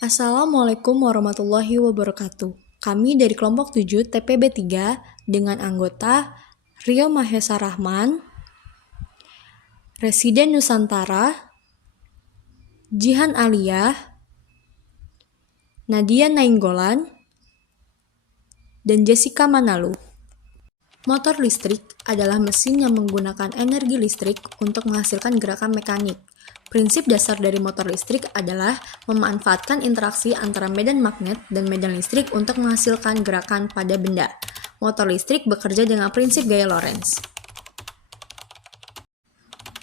Assalamualaikum warahmatullahi wabarakatuh. Kami dari kelompok 7 TPB 3 dengan anggota Rio Mahesa Rahman, Residen Nusantara, Jihan Aliyah, Nadia Nainggolan, dan Jessica Manalu. Motor listrik adalah mesin yang menggunakan energi listrik untuk menghasilkan gerakan mekanik. Prinsip dasar dari motor listrik adalah memanfaatkan interaksi antara medan magnet dan medan listrik untuk menghasilkan gerakan pada benda. Motor listrik bekerja dengan prinsip gaya Lorentz.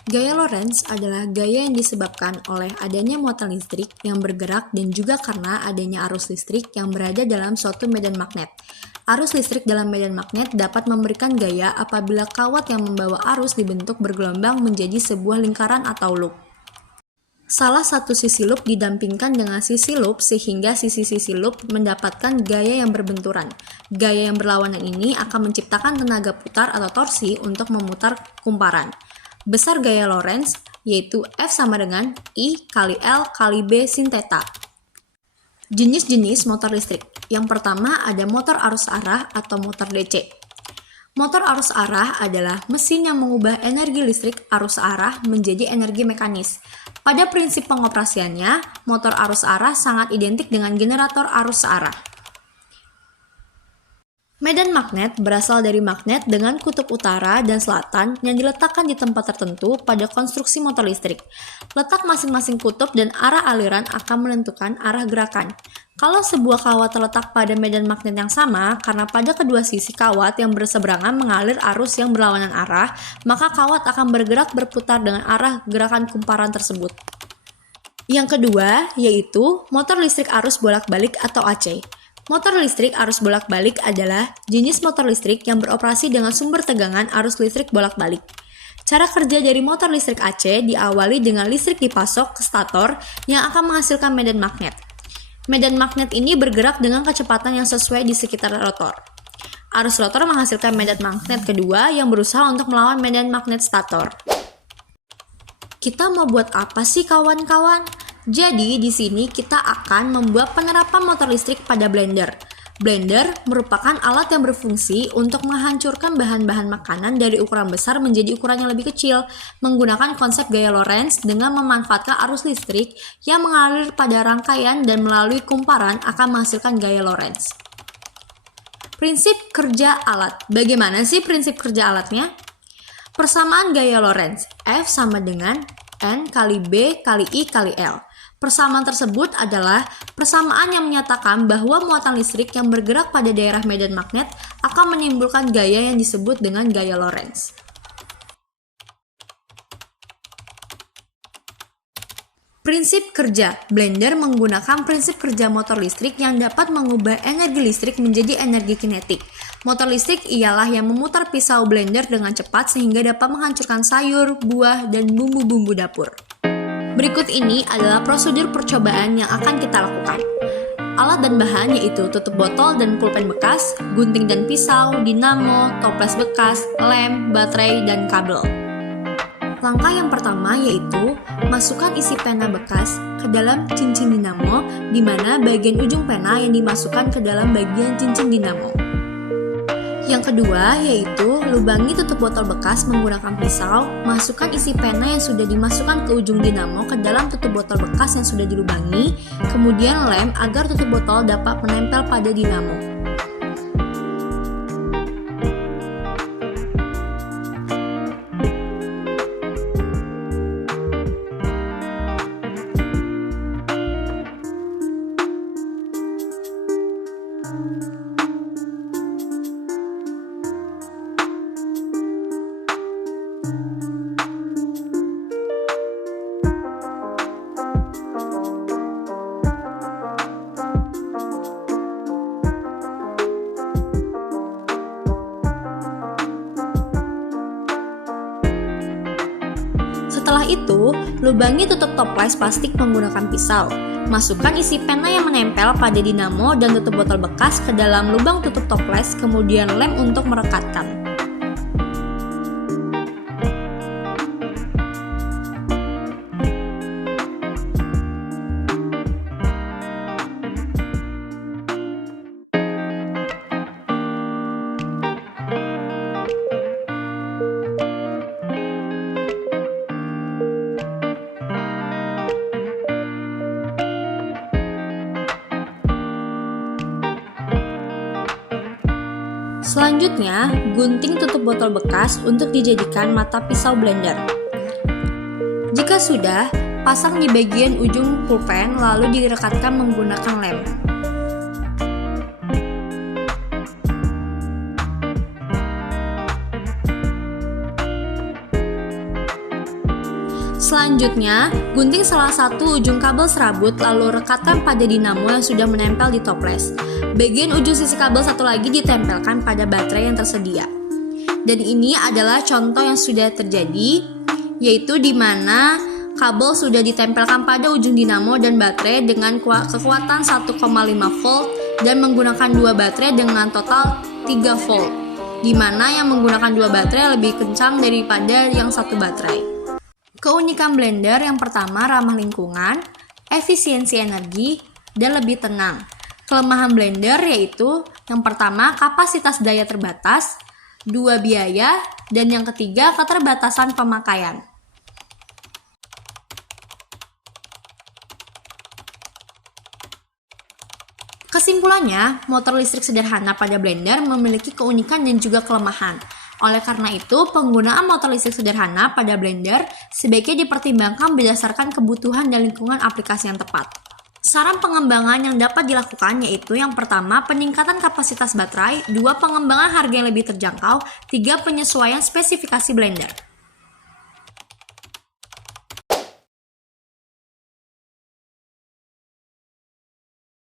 Gaya Lorentz adalah gaya yang disebabkan oleh adanya muatan listrik yang bergerak dan juga karena adanya arus listrik yang berada dalam suatu medan magnet. Arus listrik dalam medan magnet dapat memberikan gaya apabila kawat yang membawa arus dibentuk bergelombang menjadi sebuah lingkaran atau loop. Salah satu sisi loop didampingkan dengan sisi loop sehingga sisi-sisi loop mendapatkan gaya yang berbenturan. Gaya yang berlawanan ini akan menciptakan tenaga putar atau torsi untuk memutar kumparan. Besar gaya Lorentz yaitu F sama dengan I kali L kali B sin theta. Jenis-jenis motor listrik. Yang pertama ada motor arus arah atau motor DC. Motor arus arah adalah mesin yang mengubah energi listrik arus arah menjadi energi mekanis. Pada prinsip pengoperasiannya, motor arus arah sangat identik dengan generator arus arah. Medan magnet berasal dari magnet dengan kutub utara dan selatan yang diletakkan di tempat tertentu pada konstruksi motor listrik. Letak masing-masing kutub dan arah aliran akan menentukan arah gerakan. Kalau sebuah kawat terletak pada medan magnet yang sama, karena pada kedua sisi kawat yang berseberangan mengalir arus yang berlawanan arah, maka kawat akan bergerak berputar dengan arah gerakan kumparan tersebut. Yang kedua, yaitu motor listrik arus bolak-balik atau AC. Motor listrik arus bolak-balik adalah jenis motor listrik yang beroperasi dengan sumber tegangan arus listrik bolak-balik. Cara kerja dari motor listrik AC diawali dengan listrik dipasok ke stator yang akan menghasilkan medan magnet. Medan magnet ini bergerak dengan kecepatan yang sesuai di sekitar rotor. Arus rotor menghasilkan medan magnet kedua yang berusaha untuk melawan medan magnet stator. Kita mau buat apa sih kawan-kawan? Jadi di sini kita akan membuat penerapan motor listrik pada blender. Blender merupakan alat yang berfungsi untuk menghancurkan bahan-bahan makanan dari ukuran besar menjadi ukuran yang lebih kecil, menggunakan konsep gaya Lorentz dengan memanfaatkan arus listrik yang mengalir pada rangkaian dan melalui kumparan akan menghasilkan gaya Lorentz. Prinsip kerja alat. Bagaimana sih prinsip kerja alatnya? Persamaan gaya Lorentz, F sama dengan N kali B kali I kali L. Persamaan tersebut adalah persamaan yang menyatakan bahwa muatan listrik yang bergerak pada daerah medan magnet akan menimbulkan gaya yang disebut dengan gaya Lorentz. Prinsip kerja. Blender menggunakan prinsip kerja motor listrik yang dapat mengubah energi listrik menjadi energi kinetik. Motor listrik ialah yang memutar pisau blender dengan cepat sehingga dapat menghancurkan sayur, buah, dan bumbu-bumbu dapur. Berikut ini adalah prosedur percobaan yang akan kita lakukan. Alat dan bahan yaitu tutup botol dan pulpen bekas, gunting dan pisau, dinamo, toples bekas, lem, baterai, dan kabel. Langkah yang pertama yaitu masukkan isi pena bekas ke dalam cincin dinamo, di mana bagian ujung pena yang dimasukkan ke dalam bagian cincin dinamo. Yang kedua yaitu lubangi tutup botol bekas menggunakan pisau, masukkan isi pena yang sudah dimasukkan ke ujung dinamo ke dalam tutup botol bekas yang sudah dilubangi, kemudian lem agar tutup botol dapat menempel pada dinamo. Setelah itu, lubangi tutup toples plastik menggunakan pisau. Masukkan isi pena yang menempel pada dinamo dan tutup botol bekas ke dalam lubang tutup toples, kemudian lem untuk merekatkan. Selanjutnya, gunting tutup botol bekas untuk dijadikan mata pisau blender. Jika sudah, pasang di bagian ujung pulpen lalu direkatkan menggunakan lem. Selanjutnya, gunting salah satu ujung kabel serabut lalu rekatkan pada dinamo yang sudah menempel di toples. Bagian ujung sisi kabel satu lagi ditempelkan pada baterai yang tersedia. Dan ini adalah contoh yang sudah terjadi, yaitu di mana kabel sudah ditempelkan pada ujung dinamo dan baterai dengan kekuatan 1,5 volt dan menggunakan dua baterai dengan total 3 volt, di mana yang menggunakan dua baterai lebih kencang daripada yang satu baterai. Keunikan blender yang pertama ramah lingkungan, efisiensi energi, dan lebih tenang. Kelemahan blender yaitu yang pertama kapasitas daya terbatas, dua biaya, dan yang ketiga keterbatasan pemakaian. Kesimpulannya, motor listrik sederhana pada blender memiliki keunikan dan juga kelemahan. Oleh karena itu, penggunaan motor listrik sederhana pada blender sebaiknya dipertimbangkan berdasarkan kebutuhan dan lingkungan aplikasi yang tepat. Saran pengembangan yang dapat dilakukan yaitu yang pertama, peningkatan kapasitas baterai, 2 pengembangan harga yang lebih terjangkau, 3 penyesuaian spesifikasi blender.